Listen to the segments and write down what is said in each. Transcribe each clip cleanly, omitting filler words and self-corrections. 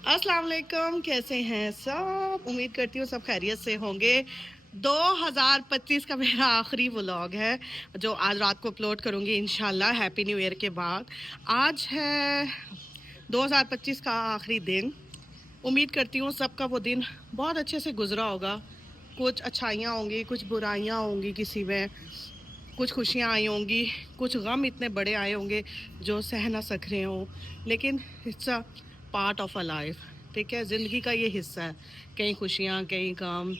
अस्सलाम वालेकुम, कैसे हैं सब। उम्मीद करती हूँ सब खैरियत से होंगे। 2025 का मेरा आखिरी व्लॉग है जो आज रात को अपलोड करूँगी इंशाल्लाह हैप्पी न्यू ईयर के बाद। आज है 2025 का आखिरी दिन। उम्मीद करती हूँ सबका वो दिन बहुत अच्छे से गुजरा होगा। कुछ अच्छाइयाँ होंगी, कुछ बुराइयाँ होंगी, किसी में कुछ खुशियाँ आई होंगी, कुछ गम इतने बड़े आए होंगे जो सह ना सक रहे हों, लेकिन it's a part of a life. ठीक है, ज़िंदगी का ये हिस्सा है। कहीं खुशियाँ, कहीं गम,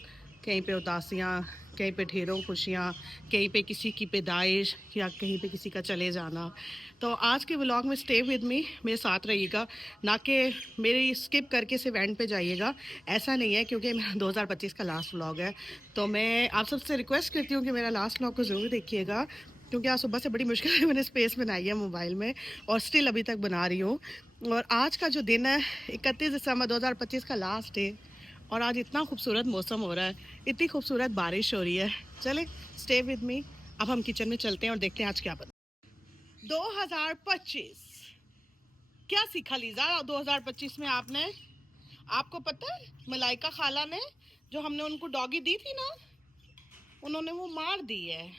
कहीं पे उदासियाँ, कहीं पे ढेरों खुशियाँ, कहीं पे किसी की पैदाइश या कहीं पे किसी का चले जाना। तो आज के व्लॉग में स्टे विद मी, मेरे साथ रहिएगा, ना कि मेरी स्किप करके सिर्फ एंड पे जाइएगा। ऐसा नहीं है, क्योंकि मेरा 2025 का लास्ट व्लॉग है। तो मैं आप सबसे रिक्वेस्ट करती हूँ कि मेरा लास्ट व्लॉग को ज़रूर देखिएगा, क्योंकि आज सुबह से बड़ी मुश्किल से मैंने स्पेस बनाई है मोबाइल में और स्टिल अभी तक बना रही हूँ। और आज का जो दिन है 31 दिसंबर 2025 का लास्ट डे, और आज इतना खूबसूरत मौसम हो रहा है, इतनी खूबसूरत बारिश हो रही है। चले स्टे विद मी, अब हम किचन में चलते हैं और देखते हैं आज क्या बना। 2025 क्या सीखा लीजा 2025 में आपने? आपको पता है मलाइका खाला ने जो हमने उनको डॉगी दी थी ना, उन्होंने वो मार दी है।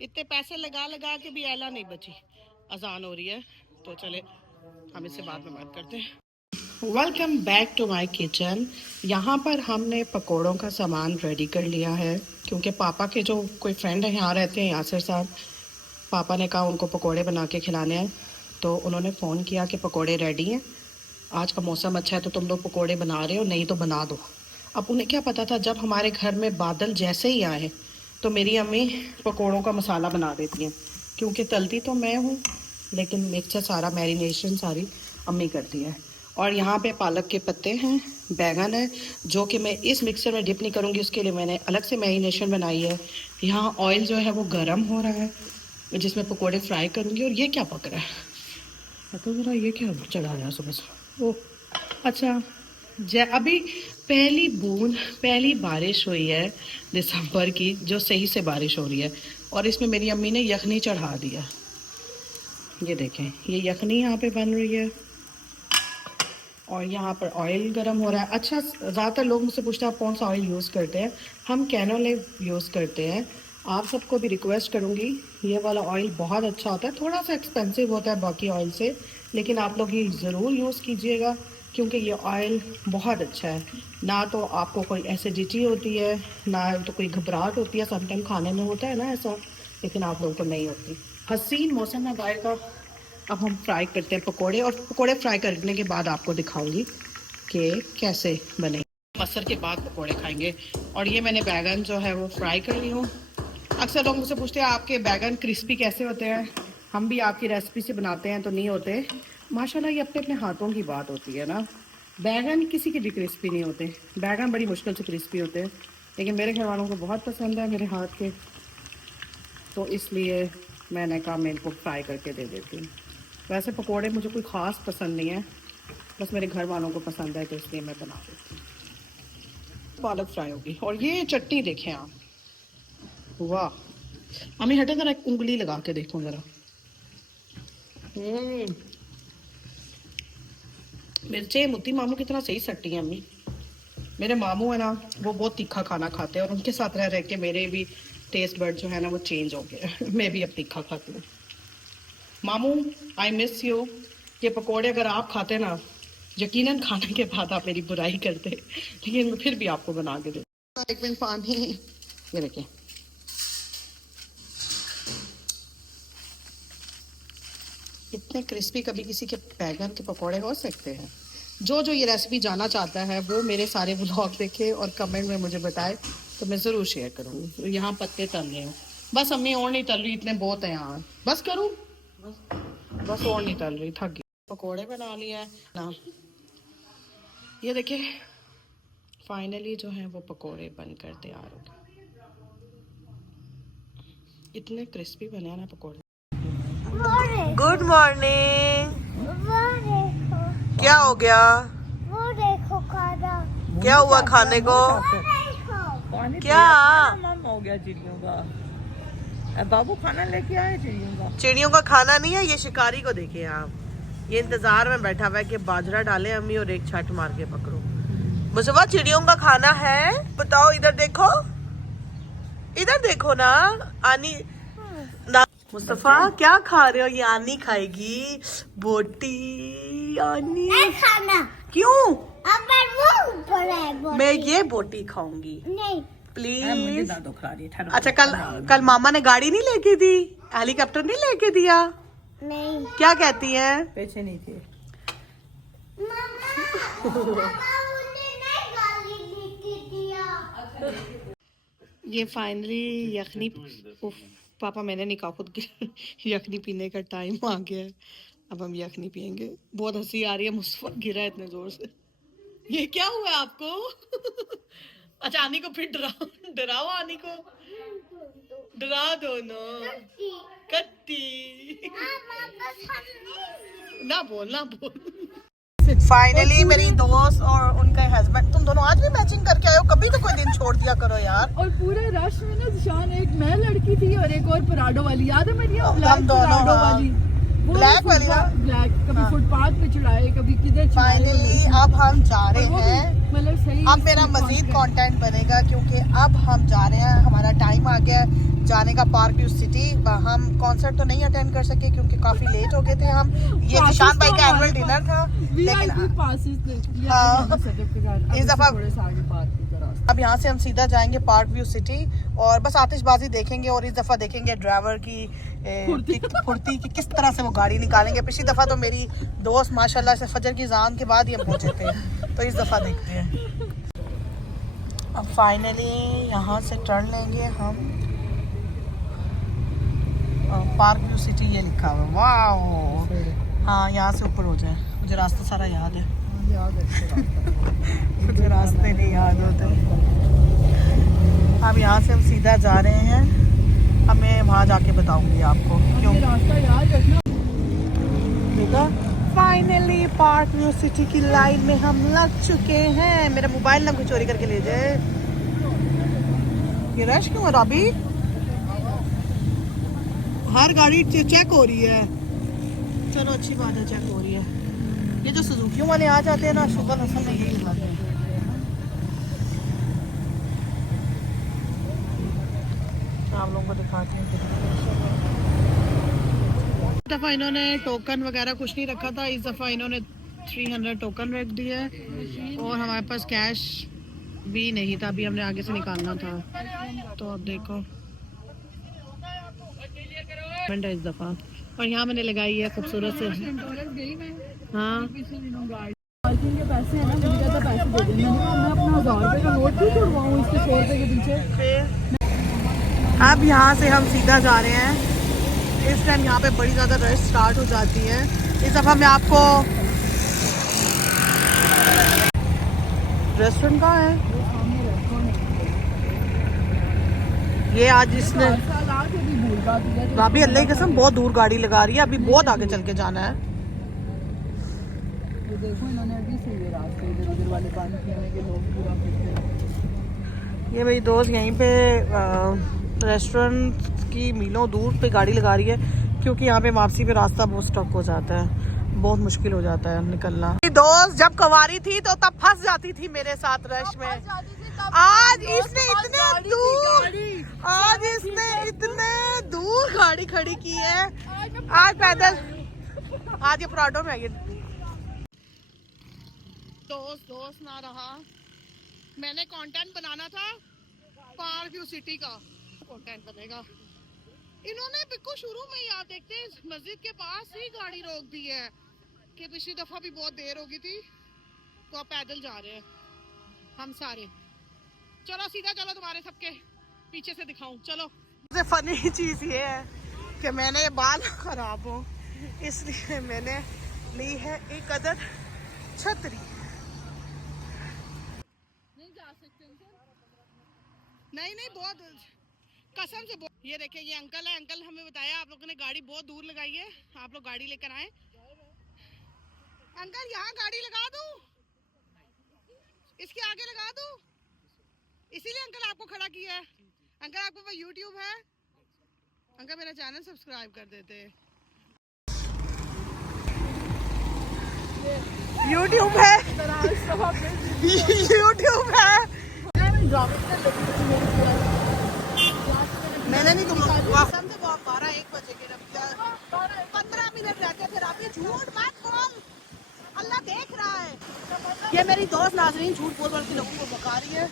इतने पैसे लगा लगा के भी एला नहीं बची। अजान हो रही है तो चले हम इससे बाद में बात करते हैं। Welcome back to my kitchen. यहाँ पर हमने पकोड़ों का सामान रेडी कर लिया है, क्योंकि पापा के जो कोई फ्रेंड है यहाँ रहते हैं, यासिर साहब। पापा ने कहा उनको पकोड़े बना के खिलाने हैं, तो उन्होंने फ़ोन किया कि पकोड़े रेडी हैं, आज का मौसम अच्छा है तो तुम लोग पकोड़े बना रहे हो, नहीं तो बना दो। अब उन्हें क्या पता था, जब हमारे घर में बादल जैसे ही आए तो मेरी अम्मी पकोड़ों का मसाला बना देती हैं, क्योंकि तलती तो मैं हूँ लेकिन मिक्सचर सारा, मैरिनेशन सारी अम्मी करती है। और यहाँ पे पालक के पत्ते हैं, बैगन है, जो कि मैं इस मिक्सर में डिप नहीं करूँगी, उसके लिए मैंने अलग से मैरिनेशन बनाई है। यहाँ ऑयल जो है वो गर्म हो रहा है, जिसमें पकोड़े फ्राई करूँगी। और ये क्या पक रहा है तो ज़रा, ये क्या चढ़ा रहा है सुबह सुबह? ओ अच्छा, अभी पहली बूंद, पहली बारिश हुई है दिसंबर की, जो सही से बारिश हो रही है, और इसमें मेरी अम्मी ने यखनी चढ़ा दिया। ये देखें, ये यखनी यहाँ पे बन रही है और यहाँ पर ऑयल गरम हो रहा है। अच्छा, ज़्यादातर लोग मुझसे पूछते हैं आप कौन सा ऑयल यूज़ करते हैं। हम कैनोले यूज़ करते हैं। आप सबको भी रिक्वेस्ट करूँगी, ये वाला ऑयल बहुत अच्छा होता है, थोड़ा सा एक्सपेंसिव होता है बाकी ऑयल से, लेकिन आप लोग ये ज़रूर यूज़ कीजिएगा, क्योंकि ये ऑयल बहुत अच्छा है। ना तो आपको कोई एसिडिटी होती है, ना तो कोई घबराहट होती है, समटाइम खाने में होता है ना ऐसा, लेकिन आप लोगों को नहीं होती। हसीन मौसम है बाहर का। अब हम फ्राई करते हैं पकोड़े, और पकोड़े फ्राई करने के बाद आपको दिखाऊंगी कि कैसे बने। मसर के बाद पकोड़े खाएंगे। और ये मैंने बैगन जो है वो फ्राई कर ली हूँ। अक्सर लोग मुझसे पूछते हैं आपके बैगन क्रिस्पी कैसे होते हैं। हम भी आपकी रेसिपी से बनाते हैं तो नहीं होते। माशाल्लाह, ये अपने अपने हाथों की बात होती है ना। बैगन किसी के भी क्रिस्पी नहीं होते, बैगन बड़ी मुश्किल से क्रिस्पी होते हैं, लेकिन मेरे घर वालों को बहुत पसंद है मेरे हाथ के, तो इसलिए मैंने कहा मैं इनको फ्राई करके दे देती हूँ। वैसे पकोड़े मुझे कोई ख़ास पसंद नहीं है, बस मेरे घर वालों को पसंद है तो इसलिए मैं बना देती हूँ। पालक फ्राई होगी। और ये चटनी देखें आप, वाह। अम्मी हटे ज़रा, एक उंगली लगा के देखो ज़रा। मिर्चें मोती मामू की तरह सही सट्टी हैं अम्मी। मेरे मामू है ना, वो बहुत तीखा खाना खाते हैं, और उनके साथ रह रह के मेरे भी टेस्ट बर्ड जो है ना वो चेंज हो गए। मैं भी अब तीखा खाती हूँ। मामू, आई मिस यू। ये पकोड़े अगर आप खाते ना, यकीनन खाने के बाद आप मेरी बुराई करते, लेकिन मैं फिर भी आपको बना के दे। एक मिनट पानी, ये देखिए। इतने क्रिस्पी कभी किसी के बैगन के पकोड़े हो सकते हैं? जो जो ये रेसिपी जानना चाहता है वो मेरे सारे व्लॉग देखे और कमेंट में मुझे बताए, तो मैं ज़रूर शेयर करूँगी। तो यहाँ पत्ते तल रहे हैं, बस अम्मी और नहीं तल रही, इतने बहुत हैं यहाँ। बस करूँ, बस और नहीं तल रही, थक गई। पकोड़े बना लिए हैं ना, ये देखिए फाइनली जो है वो पकोड़े बनकर तैयार हो गए। इतने क्रिस्पी बने हैं ना पकोड़े। Good morning. क्या हो गया? वो देखो खाना। क्या हुआ खाने को? क्या हो गया चिड़ियों का? बाबू खाना लेके आए चिड़ियों का। चिड़ियों का खाना नहीं है, ये शिकारी को देखिए आप। ये इंतजार में बैठा हुआ है कि बाजरा डाले अम्मी और एक छठ मार के पकड़ो। मुस्तफा चिड़ियों का खाना है, बताओ। इधर देखो, इधर देखो ना आनी ना। मुस्तफा क्या खा रहे हो? ये आनी खाएगी बोटी। आनी खाना क्यों? अब वो ऊपर है बोटी। मैं ये बोटी खाऊंगी नहीं प्लीज। अच्छा कल मामा ने गाड़ी नहीं लेके दी, हेलीकॉप्टर नहीं लेके दिया? नहीं क्या कहती हैं? पैसे नहीं थे। ये फाइनली यखनी, उफ, पापा मैंने नहीं कहा खुद की यखनी पीने का टाइम आ गया है। अब हम यखनी पियेंगे। बहुत हंसी आ रही है, मुझसे गिरा है इतने जोर से। ये क्या हुआ आपको? अच्छा आनी को फिर डराओ आनी को, डरा दो ना कत्ती। ना बोल। फाइनली मेरी दोस्त और उनका हस्बैंड, तुम दोनों आज भी मैचिंग करके आए हो। कभी तो कोई दिन छोड़ दिया करो यार। और पूरे रश में ना शान, एक मैं लड़की थी और एक और पराडो वाली, याद है मेरी? हम ब्लैक दोनों, पराडो हाँ। वाली, वो ब्लैक वाली ना? ब्लैक, कभी फुटपाथ पे चढ़ाए, कभी किधर चढ़ाए। फाइनली अब हम जा रहे हैं। मतलब सही। अब मेरा मजीद कंटेंट बनेगा क्योंकि अब हम जा रहे हैं, हमारा टाइम आ गया है जाने का पार्क व्यू सिटी। हम कॉन्सर्ट तो नहीं अटेंड कर सके क्योंकि काफी लेट हो गए थे हम। ये निशान भाई का एनुअल डिनर था, लेकिन इस दफा अब यहाँ से हम सीधा जाएंगे पार्क व्यू सिटी और बस आतिशबाजी देखेंगे और इस दफा देखेंगे ड्राइवर की फुर्ती की किस तरह से वो गाड़ी निकालेंगे। पिछली दफा तो मेरी दोस्त माशाल्लाह से फजर की जान के बाद ही हम पहुंचे थे, तो इस दफा देखते हैं। अब फाइनली यहाँ से टर्न लेंगे हम। पार्क व्यू सिटी ये लिखा हुआ है, वाह। हाँ यहाँ से ऊपर हो जाए, मुझे रास्ता सारा याद है। मुझे रास्ते नहीं याद होते। अब यहाँ से हम सीधा जा रहे हैं। अब मैं वहाँ जाके बताऊंगी आपको क्यों। देखा फाइनली पार्क व्यू सिटी की लाइन में हम लग चुके हैं। मेरा मोबाइल ना कोई चोरी करके ले जाए। ये रश क्यों है अभी? हर गाड़ी चेक हो रही है। चलो अच्छी बात है, चेक हो रही है। ये जो सुजुकियों वाले आ जाते हैं ना, शुगर असल में यही लगाते हैं। आप लोगों को दिखाते हैं। इस दफ़ा इन्होंने टोकन वगैरह कुछ नहीं रखा था, इस दफ़ा इन्होंने 300 टोकन रख दिया है और हमारे पास कैश भी नहीं था, अभी हमने आगे से निकालना था। तो अब देखो इस दफ़ा, और यहाँ मैंने लगाई है खूबसूरत से। हाँ पार्किंग के पैसे हैं ना, मुझे कहता पैसे दे देना। मैं अपना 1000 रुपये का नोट क्यों छुड़वाऊँ इसके 100 रुपये के पीछे। अब यहाँ से हम सीधा जा रहे हैं। इस टाइम यहाँ पे बड़ी ज़्यादा रश स्टार्ट हो जाती है। इस दफ़ा मैं आपको रेस्टोरेंट कहाँ है ये आज इसने भाभी अल्लाह की कसम बहुत दूर गाड़ी लगा रही है, अभी बहुत आगे चल के जाना है। देखो इन्होंने अभी से ये रास्ते इधर वाले बंद किए हैं कि लोग पूरा फिरते। ये मेरी दोस्त यहीं पे रेस्टोरेंट की मीलों दूर पे गाड़ी लगा रही है क्योंकि यहाँ पे वापसी पे रास्ता बहुत स्टॉक हो जाता है, बहुत मुश्किल हो जाता है निकलना। मेरी दोस्त जब कवारी थी तो तब फंस जाती थी मेरे साथ रश में। आज इसने इतने दूर गाड़ी खड़ी की है। आज पैदल, आज ये पराठों में आई है। दोस्त ना रहा, मैंने कंटेंट बनाना था पार्क व्यू सिटी का कंटेंट बनेगा। इन्होंने बिल्कुल शुरू में याद देखते मस्जिद के पास ही गाड़ी रोक दी है कि पिछली दफा भी बहुत देर हो गई थी, तो अब पैदल जा रहे हैं हम सारे। चलो सीधा चलो, तुम्हारे सबके पीछे से दिखाऊं। चलो सबसे फनी चीज ये है कि मैंने बाल खराब हो इसलिए मैंने ली है एक अदद छतरी। नहीं बहुत कसम से ये देखिए ये अंकल है, अंकल हमें बताया आप लोगों ने गाड़ी बहुत दूर लगाई है, आप लोग गाड़ी लेकर आए। अंकल यहाँ गाड़ी लगा दूं, इसके आगे लगा दूं, इसीलिए अंकल आपको खड़ा किया है। अंकल आपके पास यूट्यूब है? अंकल मेरा चैनल सब्सक्राइब कर देते। यूट्यूब है, यूट्यूब है। मैंने नहीं तुम कसम से वो 12-1 बजे के 15 मिनट रहते फिर आप ये झूठ मत बोल, अल्लाह देख रहा है। ये मेरी दोस्त नाजरीन झूठ बोल बोल के लोगों को बका रही है।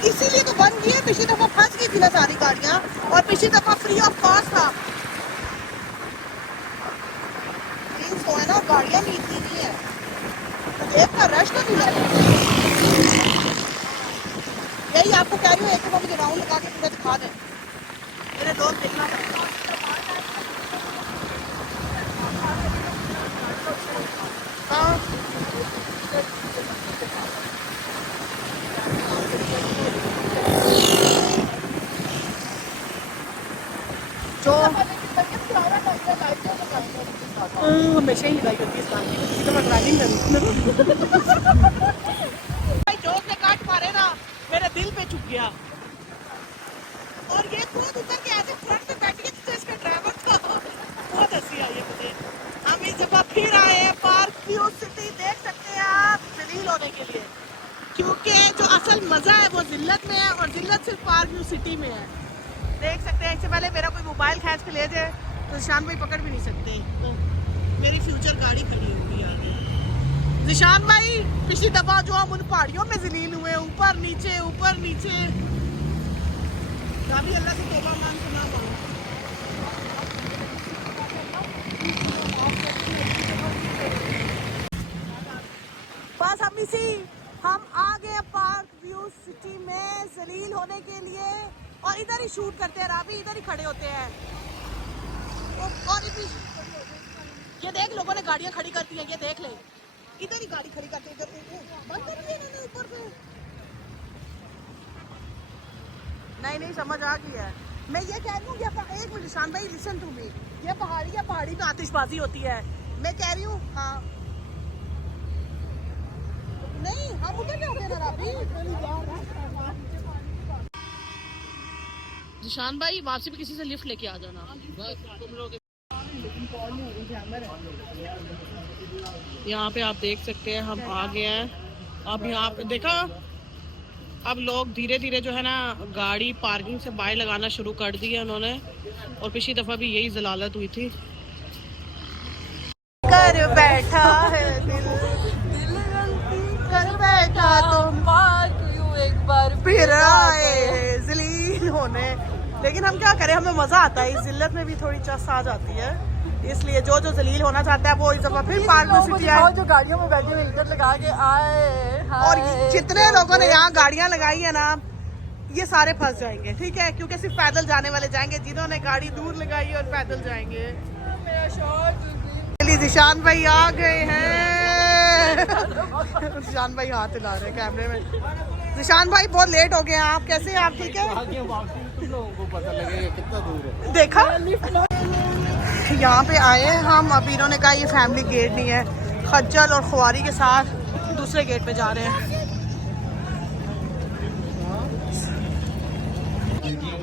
इसीलिए तो बन गई है, पिछली दफा फंस गई थी ना सारी गाड़ियाँ, और पिछली दफा फ्री ऑफ कॉस्ट था। तो है ना, गाड़ियाँ मिलती नहीं है तो देख कर रश तो नहीं लगा। यही आपको कह रही हूँ, एक दफा मुझे राउंड लगा के पूरा दिखा दें, मेरे दोस्त देखना पड़ेगा। हाँ जो हमेशा ही लगाई होती है इस गाड़ी की, तो मैं ड्राइविंग भाई जोक ने काट मारे ना, मेरे दिल पे चुप गया। और ये खुद उतर के ऐसे फ्रंट पे बैठ गया तो इसके ड्राइवर का बहुत हंसी आई है मुझे। हम इस जगह फिर आए हैं, पार्क व्यू सिटी देख सकते हैं आप, जलील होने के लिए, क्योंकि जो असल मजा है वो जिल्लत में है, और जिल्लत सिर्फ पार्क व्यू सिटी में है। देख सकते हैं, इससे पहले मेरा कोई मोबाइल खींच के ले जाए तो निशान भाई पकड़ भी नहीं सकते। तो मेरी फ्यूचर गाड़ी खड़ी होगी आगे। निशान भाई पिछली दफा जो हम उन पहाड़ियों में जलील हुए, ऊपर नीचे ऊपर नीचे, अभी अल्लाह से तौबा मांग के ना मांगो। बस हम आ गए पार्क व्यू सिटी में जलील होने के लिए, और इधर ही शूट करते हैं। राबी इधर ही खड़े होते हैं, और ये देख लोगों ने गाड़ियां खड़ी करती हैं, ये देख ले, इधर ही गाड़ी खड़ी करते हैं, इधर बंद कर दिया इन्होंने ऊपर से। नहीं समझ आ गई है। मैं ये कह रही हूँ, एक मिनट निशान भाई लिसन टू मी, ये पहाड़ी है, पहाड़ी में आतिशबाजी होती है। मैं कह रही हूँ हाँ नहीं, हम उधर जाते हैं ना राबी। निशान भाई वहाँ से भी किसी से लिफ्ट लेके आ जाना। तुम लोग यहाँ पे आप देख सकते हैं, हम आ गए हैं। अब यहाँ पे देखा, अब लोग धीरे धीरे जो है ना गाड़ी पार्किंग से बाहर लगाना शुरू कर दी है उन्होंने, और पिछली दफा भी यही जलालत हुई थी। कर बैठा है दिल, दिल गलती कर बैठा तो एक बार फिर आए जलील होने। लेकिन हम क्या करें, हमें मजा आता है, इस जिल्लत में भी थोड़ी चस आ जाती है, इसलिए जो जलील होना चाहता है वो इस दफा फिर पार्क में सिटी आए। जो गाड़ियों में बैठे हुए इधर लगा के आए, और जितने लोगों ने यहाँ गाड़ियाँ लगाई है ना, ये सारे फंस जाएंगे, ठीक है, क्योंकि सिर्फ पैदल जाने वाले जाएंगे, जिन्होंने गाड़ी दूर लगाई और पैदल जाएंगे। निशान भाई आ गए हैं। निशान भाई हाथ हिला रहे हैं कैमरे में। निशान भाई बहुत लेट हो गए हैं आप, कैसे हैं आप, ठीक है? तुम लोगों को पता लगेगा कितना दूर है। देखा, यहाँ पे आए हैं हम, अभी इन्होंने कहा ये फैमिली गेट नहीं है, खज्जल और खुआरी के साथ दूसरे गेट पे जा रहे हैं।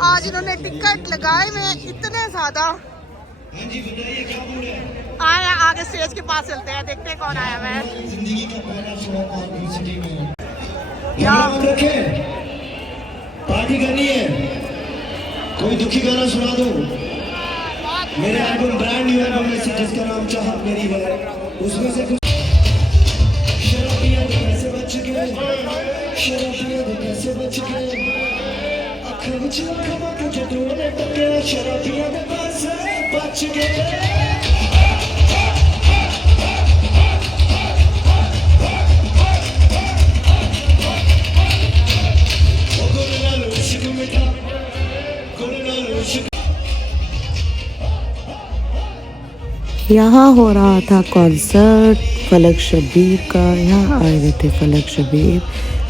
आज इन्होंने टिकट लगाए हुए इतने ज्यादा। आया आगे स्टेज के पास चलते हैं, देखते हैं कौन आया है। पार्टी करनी है, कोई दुखी गाना सुना दो। मेरे एल्बम ब्रांड न्यू एल्बम में से जिसका नाम चाहत मेरी है, उसमें से कुछ शराबियां तो कैसे बच गए, शराबियां तो कैसे बच गए, अखर विच खमा के जदूने पके, शराबियां तो कैसे बच गए। यहाँ हो रहा था कॉन्सर्ट फलक शबीर का। यहाँ आए हुए थे फलक शबीर,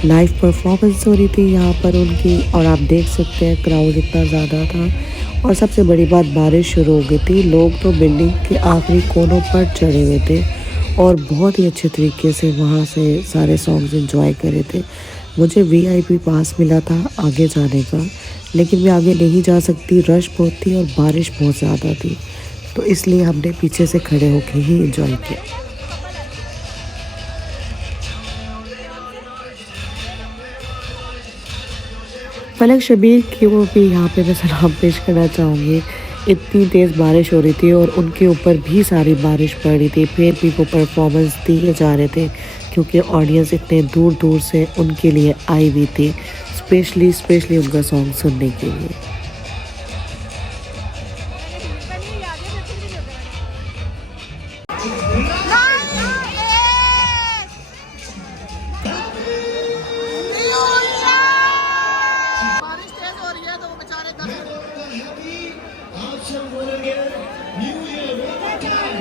लाइव परफॉर्मेंस हो रही थी यहाँ पर उनकी, और आप देख सकते हैं क्राउड इतना ज़्यादा था। और सबसे बड़ी बात, बारिश शुरू हो गई थी। लोग तो बिल्डिंग के आखिरी कोनों पर चढ़े हुए थे और बहुत ही अच्छे तरीके से वहाँ से सारे सॉन्ग्स एंजॉय करे थे। मुझे VIP पास मिला था आगे जाने का, लेकिन मैं आगे नहीं जा सकती, रश बहुत थी और बारिश बहुत ज़्यादा थी, तो इसलिए हमने पीछे से खड़े होकर ही एंजॉय किया। फलक शबीर की वो भी यहाँ पे मैं सलाम पेश करना चाहूँगी। इतनी तेज़ बारिश हो रही थी और उनके ऊपर भी सारी बारिश पड़ रही थी, फिर भी वो परफॉर्मेंस दिए जा रहे थे क्योंकि ऑडियंस इतने दूर दूर से उनके लिए आई हुई थी, स्पेशली उनका सॉन्ग सुनने के लिए। बारिश तेज हो रही है तो वो बेचारे आप सब बोलेंगे new year one more time.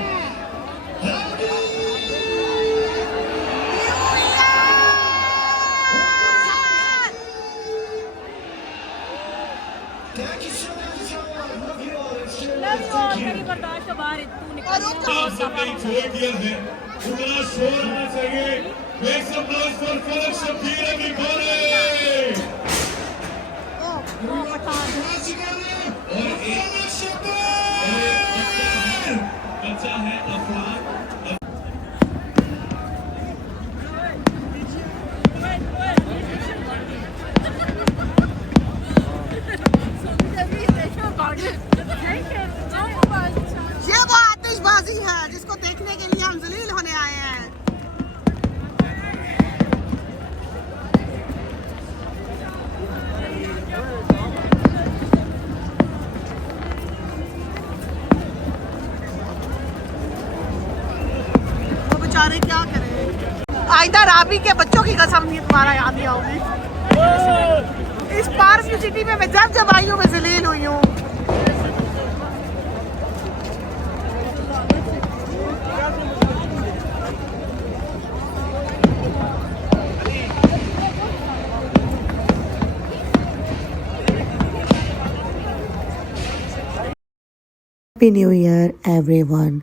Thank you so much, everyone. Love you all. It's still मेरी बर्दाश्त से बाहर तू निकल। आप सबने enjoy किया है, उतना शोर आना चाहिए। Make some noise for फलक शब्बीर everybody। और एक बच्चा है अफरान। ये वो आतिशबाजी है जिसको देखने के लिए हम जलील होने आए हैं। वो बेचारे क्या करें। आइंदा राबी के बच्चों की कसम नहीं तुम्हारा याद नहीं आऊंगी। इस पार्क की सिटी में मैं जब आई हूँ मैं जलील हुई हूँ। Happy new year everyone.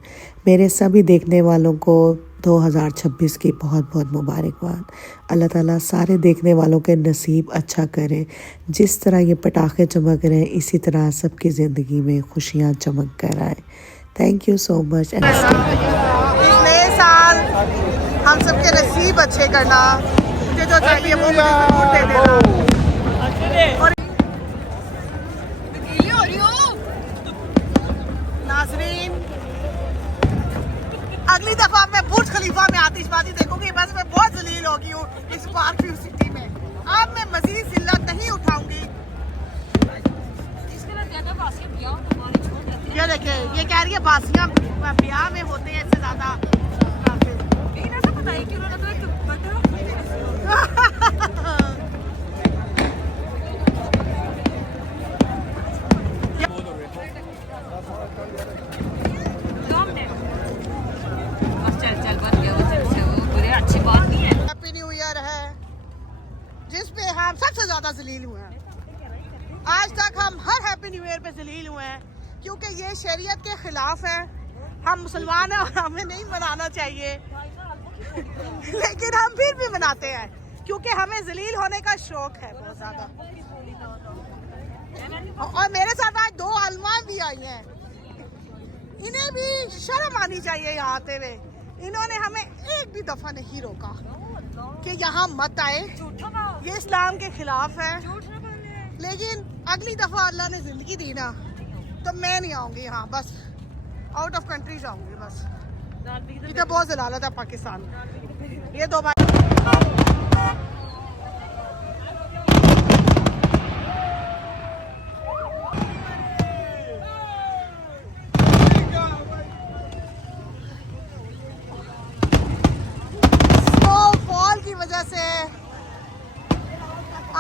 मेरे सभी देखने वालों को 2026 की बहुत बहुत मुबारकबाद। अल्लाह ताला सारे देखने वालों के नसीब अच्छा करे। जिस तरह ये पटाखे चमक रहे हैं इसी तरह सबकी ज़िंदगी में खुशियाँ चमक कर आए। Thank you so much. इस नए साल हम सबके नसीब अच्छे करना, मुझे जो चाहिए वो मुझे जरूर दे देना। और नाज़रीन, अगली दफा मैं बुर्ज खलीफा में आतिशबाजी देखूंगी, बस मैं बहुत जलील हो गई हूँ इस पार्क सिटी में। अब मैं मजीद जिल्लत नहीं उठाऊंगी। ये देखे, ये कह रही है बासियां ब्याह में होते हैं इससे ज्यादा। हैप्पी न्यू ईयर है जिस पे हम सबसे ज्यादा जलील हुए हैं। आज तक हम हर हैप्पी न्यू ईयर पे जलील हुए हैं क्योंकि ये शरीयत के खिलाफ है। हम मुसलमान हैं और हमें नहीं मनाना चाहिए लेकिन हम फिर भी मनाते हैं क्योंकि हमें जलील होने का शौक है बहुत ज्यादा। और मेरे साथ आज 2 आलमा भी आई हैं, इन्हें भी शर्म आनी चाहिए यहाँ आते हुए। इन्होंने हमें एक भी दफा नहीं रोका कि यहाँ मत आए, ये इस्लाम के खिलाफ है। लेकिन अगली दफा अल्लाह ने जिंदगी दी ना तो मैं नहीं आऊंगी यहाँ, बस आउट ऑफ कंट्री जाऊंगी। बस इधर बहुत जलालत है पाकिस्तान में। ये 2 बार स्नोफॉल की वजह से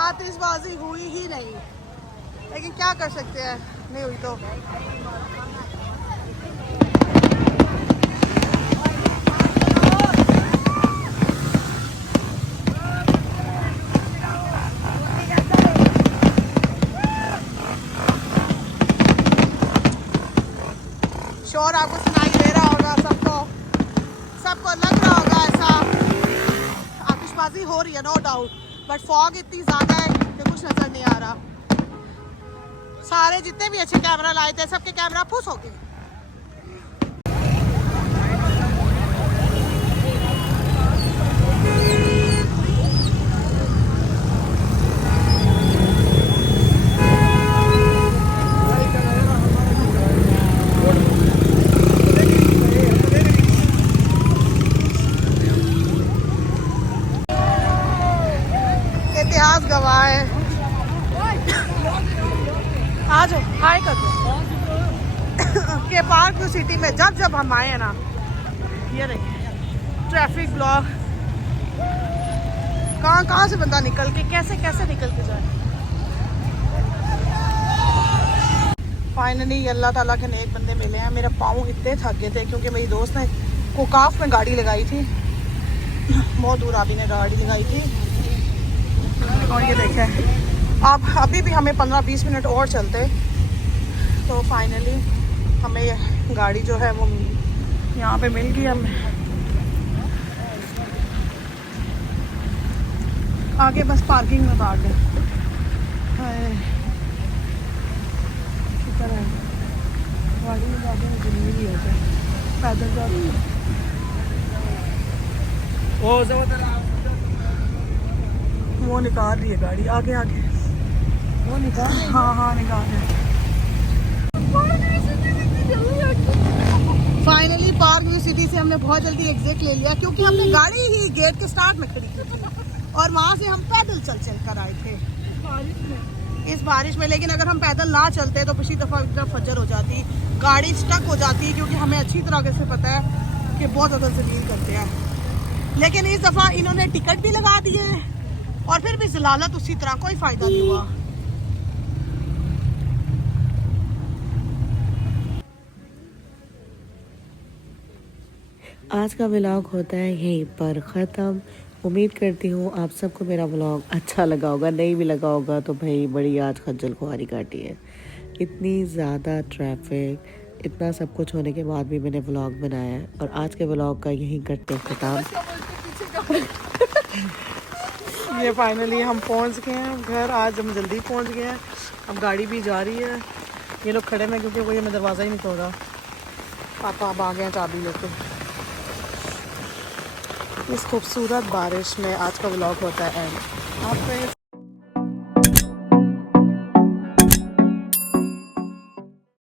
आतिशबाजी हुई ही नहीं, लेकिन क्या कर सकते हैं, नहीं हुई तो। शोर आपको सुनाई दे रहा होगा, सबको लग रहा होगा ऐसा आतिशबाजी हो रही है, नो डाउट, बट फॉग इतनी ज़्यादा है कि कुछ नज़र नहीं आ रहा। सारे जितने भी अच्छे कैमरा लाए थे सबके कैमरा फुस हो गए। इतिहास गवाह है। आ जाओ, हाय कर दो के पार्क व्यू सिटी में जब हम आए हैं ना, ये देखिए ट्रैफिक ब्लॉक, कहाँ से बंदा निकल के कैसे निकल के जाए। फाइनली अल्लाह ताला के नेक बंदे मिले हैं। मेरा पाँव इतने थक गए थे क्योंकि मेरी दोस्त ने कोकाफ में गाड़ी लगाई थी, बहुत दूर अभी ने गाड़ी लगाई थी। और ये देखें, अब अभी भी हमें 15-20 मिनट और चलते तो फाइनली हमें ये गाड़ी जो है वो यहाँ पे मिल गई। हमें आगे बस पार्किंग में भाग गए। शुक्र है गाड़ी में जाते हैं जिंदगी होता है, पैदल जाते हैं। वो निकाल रही है गाड़ी, आगे वो निकाल रही है। हाँ निकाल रही है। फाइनली पार्क व्यू सिटी से हमने बहुत जल्दी एग्जिट ले लिया क्योंकि हमने गाड़ी ही गेट के स्टार्ट में खड़ी की थी और वहाँ से हम पैदल चल कर आए थे इस बारिश में। लेकिन अगर हम पैदल ना चलते तो पिछली दफ़ा इतना फजर हो जाती, गाड़ी स्टक हो जाती, क्योंकि हमें अच्छी तरह से पता है कि बहुत ज़्यादा जलील करते हैं। लेकिन इस दफ़ा इन्होंने टिकट भी लगा दिए और फिर भी जलालत उसी तरह, कोई फ़ायदा नहीं हुआ। आज का व्लॉग होता है यहीं पर ख़त्म। उम्मीद करती हूँ आप सबको मेरा व्लॉग अच्छा लगा होगा, नहीं भी लगा होगा तो भाई बड़ी आज खज्जल खुआरी काटी है। इतनी ज़्यादा ट्रैफिक, इतना सब कुछ होने के बाद भी मैंने व्लॉग बनाया है और आज के व्लॉग का यहीं करते ख़त्म। ये फाइनली हम पहुंच गए हैं घर, आज हम जल्दी पहुंच गए हैं। अब गाड़ी भी जा रही है, ये लोग खड़े हैं क्योंकि कोई हमें दरवाज़ा ही नहीं खोल रहा। पापा अब आ गए हैं चाबी लेके। इस खूबसूरत बारिश में आज का व्लॉग होता है एंड। आप